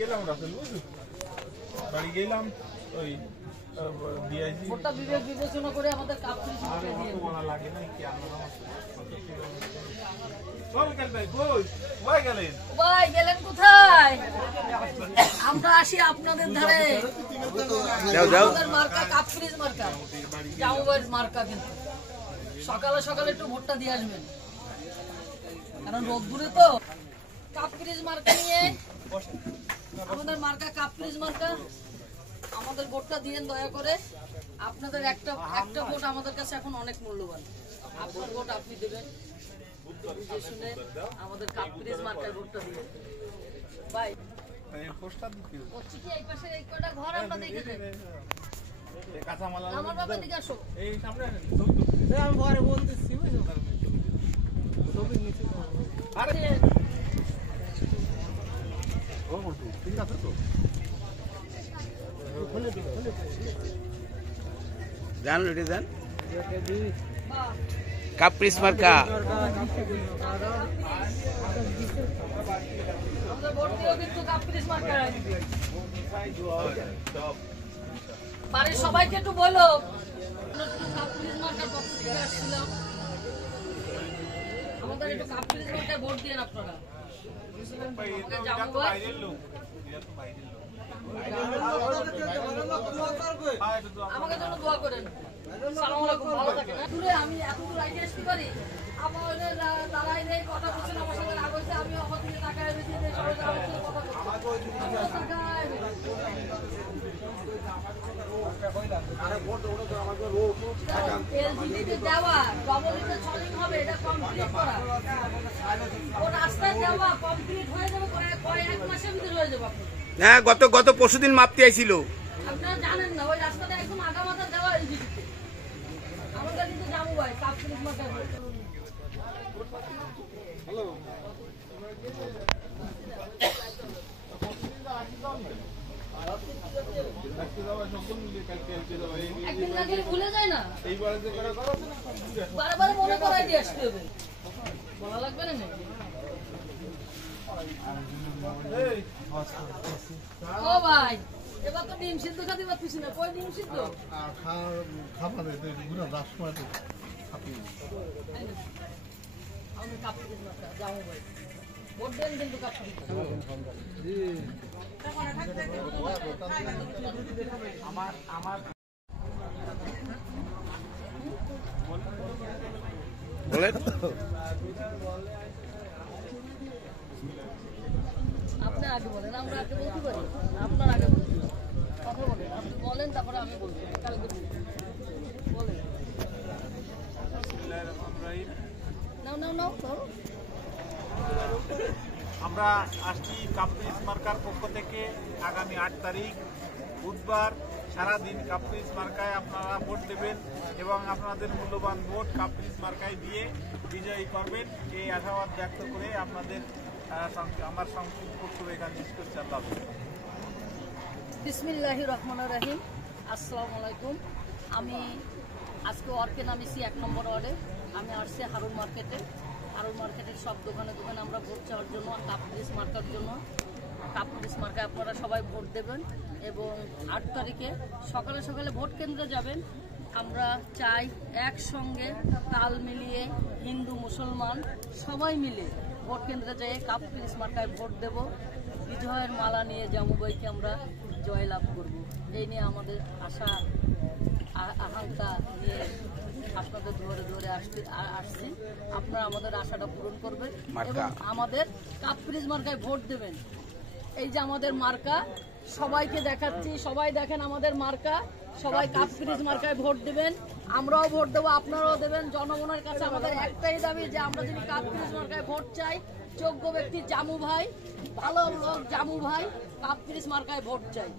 গেলাম রাসেল বুঝলি বাড়ি গেলাম ওই ভোটটা বিবেক বিবেচনা করে আমাদের কাপ ফ্রিজ মার্কা দিয়ে বলা লাগে না কি আমরা চল গেল ভাই কই গেলেন ভাই গেলেন কোথায় আমরা আসি আপনাদের ধারে যাও যাও আমাদের মার্কা কাপ ফ্রিজ মার্কা যাও ভাই মার্কা কিন্তু সকালে সকালে একটু ভোটটা দিয়ে আসবেন কারণ রোদ্দুরে তো কাপ ফ্রিজ মার্কা নিয়ে আমাদের মার্কা কাপ ফ্রিজ মার্কা আমাদের ভোটটা দিয়েন দয়া করে আপনাদের একটা ভোট আমাদের কাছে এখন অনেক মূল্যবান আপনার ভোট আপনি দেবেন বুঝে শুনে আমাদের কাপ ফ্রিজ মার্কায় ভোটটা দিবেন ভাই এই পোস্টার দিতে হচ্ছে কি এই পাশে এই কয়টা ঘর আমরা দেখে দেব এই কাঁচামাল আমার বাবা দিকে আসো এই সামনে আমি ঘরে বলতেছি বুঝছো ছবি নিচে আরে ও মন্টু ঠিক আছে তো জান রেডি জান কাপ ফ্রিজ মার্কা আমাদের ভোট দিও কিন্তু কাপ ফ্রিজ মার্কা বাড়ির সবাইকে একটু বলো কাপ ফ্রিজ মার্কার পক্ষ থেকে আসছিলাম আমাদের একটু কাপ ফ্রিজ মার্কায় ভোট দিয়েন আপনারা আমাকে জন্য দোয়া করেন সালাম আলাইকুম ভালো থাকেন দূরে আমি এত দূর আইতে আসতে পারি আমাদের দাঁড়াই নেই কথা বলছেন আমার সাথে রাগ হয়েছে আমি আমার দিকে তাকায় বেশি দেই সবাই এলজিডিতে যাওয়া ডবল লিটে চলিং হবে এটা কমপ্লিট করা ও রাস্তায় যাওয়া কমপ্লিট হয়ে যাবে কয় এক মাসের ভিতরে হয়ে যাবে হ্যাঁ গত পরশুদিন মাপতে আইছিল আপনারা জানেন না ওই রাস্তাটা একদম আগামাথা দেওয়া এলজিডিতে আমাদের কিন্তু যাবো ভাই কাপ ফ্রিজ মার্কা হ্যালো একদিন লাগলে ভুলে যায় না বারবার মনে করাই দিয়ে আসতে হবে বলা লাগবে না ও ভাই এবার তো ডিম সিদ্ধ খাতে পারছিস না কই ডিম সিদ্ধ খাবারে আমি কাপ ফ্রিজ মার্কা যাবো ভাই ভোট দেন কিন্তু কাপ ফ্রিজ আমার বলেন আপনি আগে বলেন আমরা আগে বলতে পারি আপনার আগে বলতে কথা বলেন আপনি বলেন তারপরে আমি বলবো কালকে বলেন নাও আমরা আসছি কাপ ফ্রিজ মার্কার পক্ষ থেকে আগামী 8 তারিখ বুধবার সারাদিন কাপ ফ্রিজ মার্কায় আপনারা ভোট দেবেন এবং আপনাদের মূল্যবান ভোট কাপ ফ্রিজ মার্কায় দিয়ে বিজয়ী করবেন এই আশাবাদ ব্যক্ত করে আপনাদের আমার সংক্ষিপ্ত বক্তব্য এখানে শেষ করছি। আল্লাহ বিসমিল্লাহির রহমানির রহিম আসসালামু আলাইকুম আমি আজকে ওয়ার্কে নামিছি 1 নম্বর ওয়ার্ডে আমি আসছি হারুন মার্কেটের সব দোকানে আমরা ভোট চাওয়ার জন্য কাপ ফ্রিজ মার্কার জন্য কাপ ফ্রিজ মার্কায় আপনারা সবাই ভোট দেবেন এবং 8 তারিখে সকালে সকালে ভোট কেন্দ্রে যাবেন আমরা চাই একসঙ্গে তাল মিলিয়ে হিন্দু মুসলমান সবাই মিলে ভোট কেন্দ্রে যেয়ে কাপ ফ্রিজ মার্কায় ভোট দেব বিজয়ের মালা নিয়ে জামুবাইকে আমরা জয়লাভ করব এই নিয়ে আমাদের আশা আকাঙ্ক্ষা নিয়ে আপনাদের ধরে আসছি আপনারা আমাদের আশাটা পূরণ করবেন এবং আমাদের কাপ ফ্রিজ মার্কায় ভোট দেবেন এই যে আমাদের মার্কা সবাইকে দেখাচ্ছি সবাই দেখেন আমাদের মার্কা সবাই কাপ ফ্রিজ মার্কায় ভোট দেবেন আমরাও ভোট দেবো আপনারাও দেবেন জনগণের কাছে আমাদের একটাই দাবি যে আমরা যদি কাপ ফ্রিজ মার্কায় ভোট চাই যোগ্য ব্যক্তি জামু ভাই ভালো লোক জামু ভাই কাপ ফ্রিজ মার্কায় ভোট চাই।